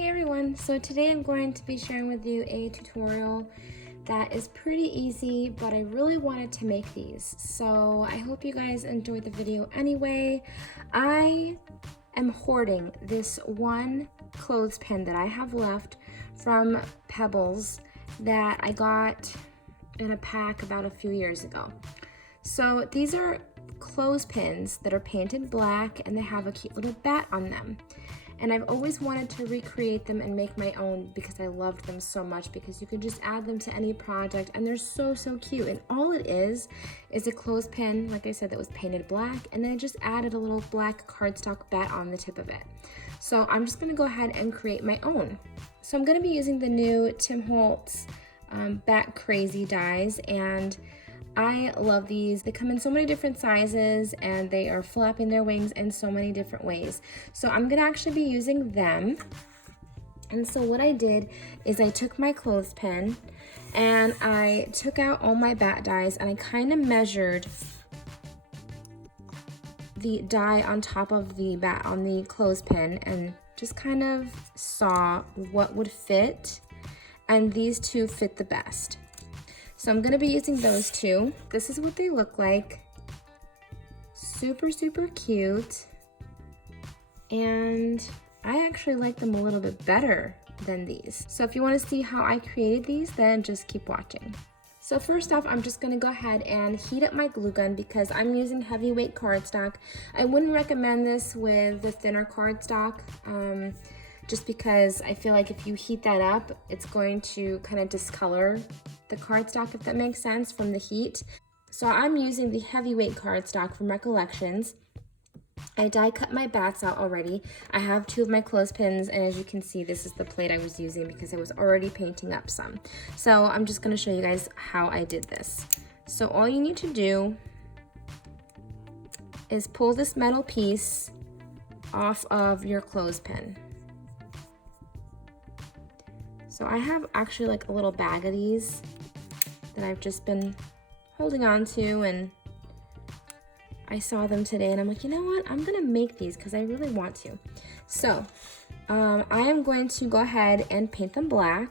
Hey everyone, so today I'm going to be sharing with you a tutorial that is pretty easy, but I really wanted to make these. So I hope you guys enjoyed the video anyway. I am hoarding this one clothespin that I have left from Pebbles that I got in a pack about a few years ago. So these are clothespins that are painted black and they have a cute little bat on them. And I've always wanted to recreate them and make my own because I loved them so much, because you could just add them to any project and they're so cute. And all it is a clothespin, like I said, that was painted black, and then I just added a little black cardstock bat on the tip of it. So I'm just gonna go ahead and create my own. So I'm gonna be using the new Tim Holtz Bat Crazy dies, and I love these. They come in so many different sizes and they are flapping their wings in so many different ways. So I'm gonna actually be using them. And so what I did is I took my clothespin and I took out all my bat dies and I kind of measured the die on top of the bat on the clothespin and just kind of saw what would fit, and these two fit the best. So I'm gonna be using those two. This is what they look like. Super cute. And I actually like them a little bit better than these. So if you wanna see how I created these, then just keep watching. So first off, I'm just gonna go ahead and heat up my glue gun because I'm using heavyweight cardstock. I wouldn't recommend this with the thinner cardstock, just because I feel like if you heat that up, it's going to kind of discolor the cardstock, if that makes sense, from the heat. So I'm using the heavyweight cardstock from Recollections. I die cut my bats out already. I have two of my clothespins, and as you can see, this is the plate I was using because I was already painting up some. So I'm just gonna show you guys how I did this. So all you need to do is pull this metal piece off of your clothespin. So I have actually like a little bag of these that I've just been holding on to, and I saw them today and I'm like, you know what? I'm gonna make these because I really want to. So I am going to go ahead and paint them black.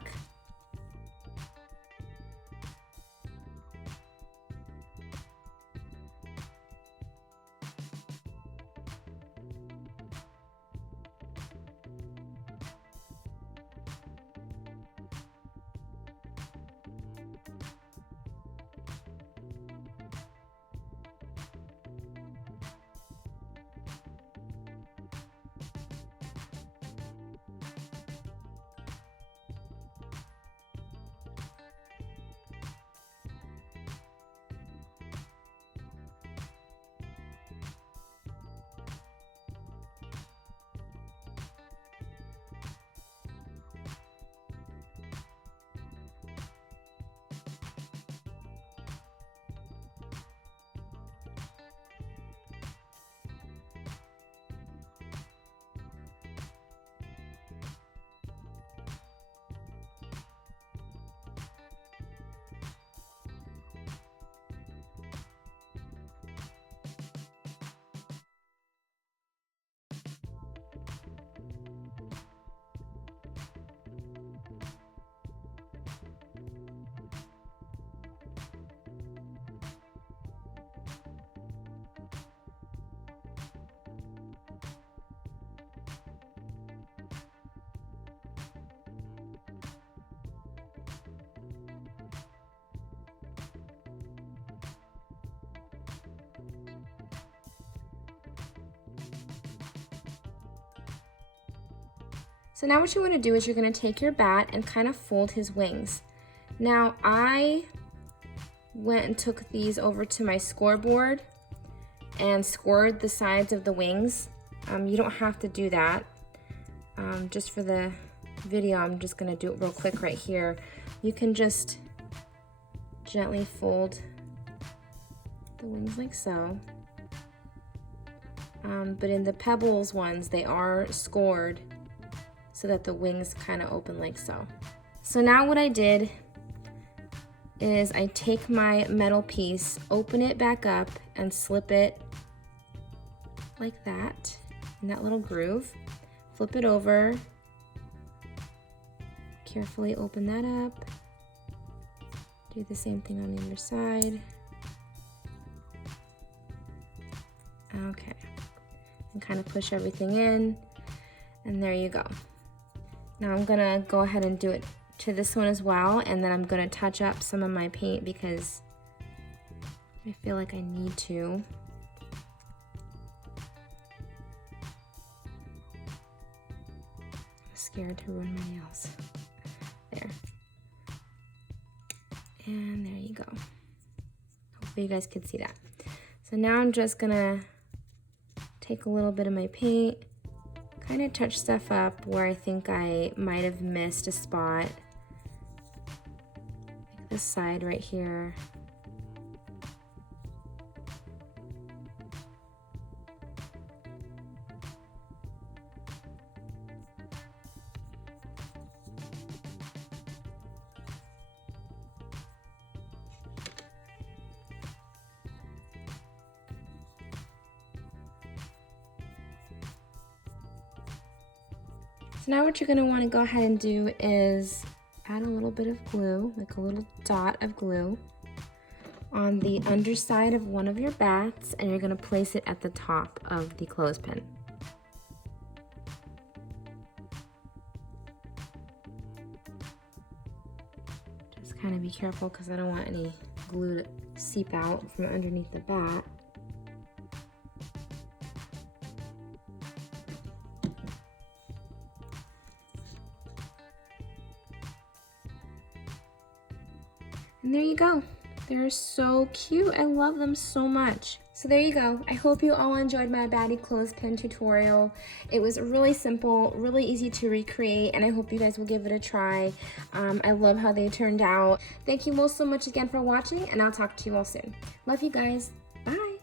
So now what you want to do is you're going to take your bat and kind of fold his wings. Now I went and took these over to my scoreboard and scored the sides of the wings. You don't have to do that. Just for the video, I'm just going to do it real quick right here. You can just gently fold the wings like so. But in the Pebbles ones, they are scored so that the wings kind of open like so. So now what I did is I take my metal piece, open it back up, and slip it like that in that little groove. Flip it over carefully open that up. Do the same thing on the other side. Okay, and kind of push everything in, and there you go. Now I'm gonna go ahead and do it to this one as well, and then I'm gonna touch up some of my paint because I feel like I need to. I'm scared to ruin my nails. There. And there you go. Hopefully you guys can see that. So now I'm just gonna take a little bit of my paint, kind of touch stuff up where I think I might have missed a spot. Like this side right here. So now what you're going to want to go ahead and do is add a little bit of glue, like a little dot of glue, on the underside of one of your bats, and you're going to place it at the top of the clothespin. Just kind of be careful because I don't want any glue to seep out from underneath the bat. And there you go. They're so cute. I love them so much. So there you go. I hope you all enjoyed my Batty clothespin tutorial. It was really simple, really easy to recreate, and I hope you guys will give it a try. I love how they turned out. Thank you all so much again for watching, and I'll talk to you all soon. Love you guys. Bye.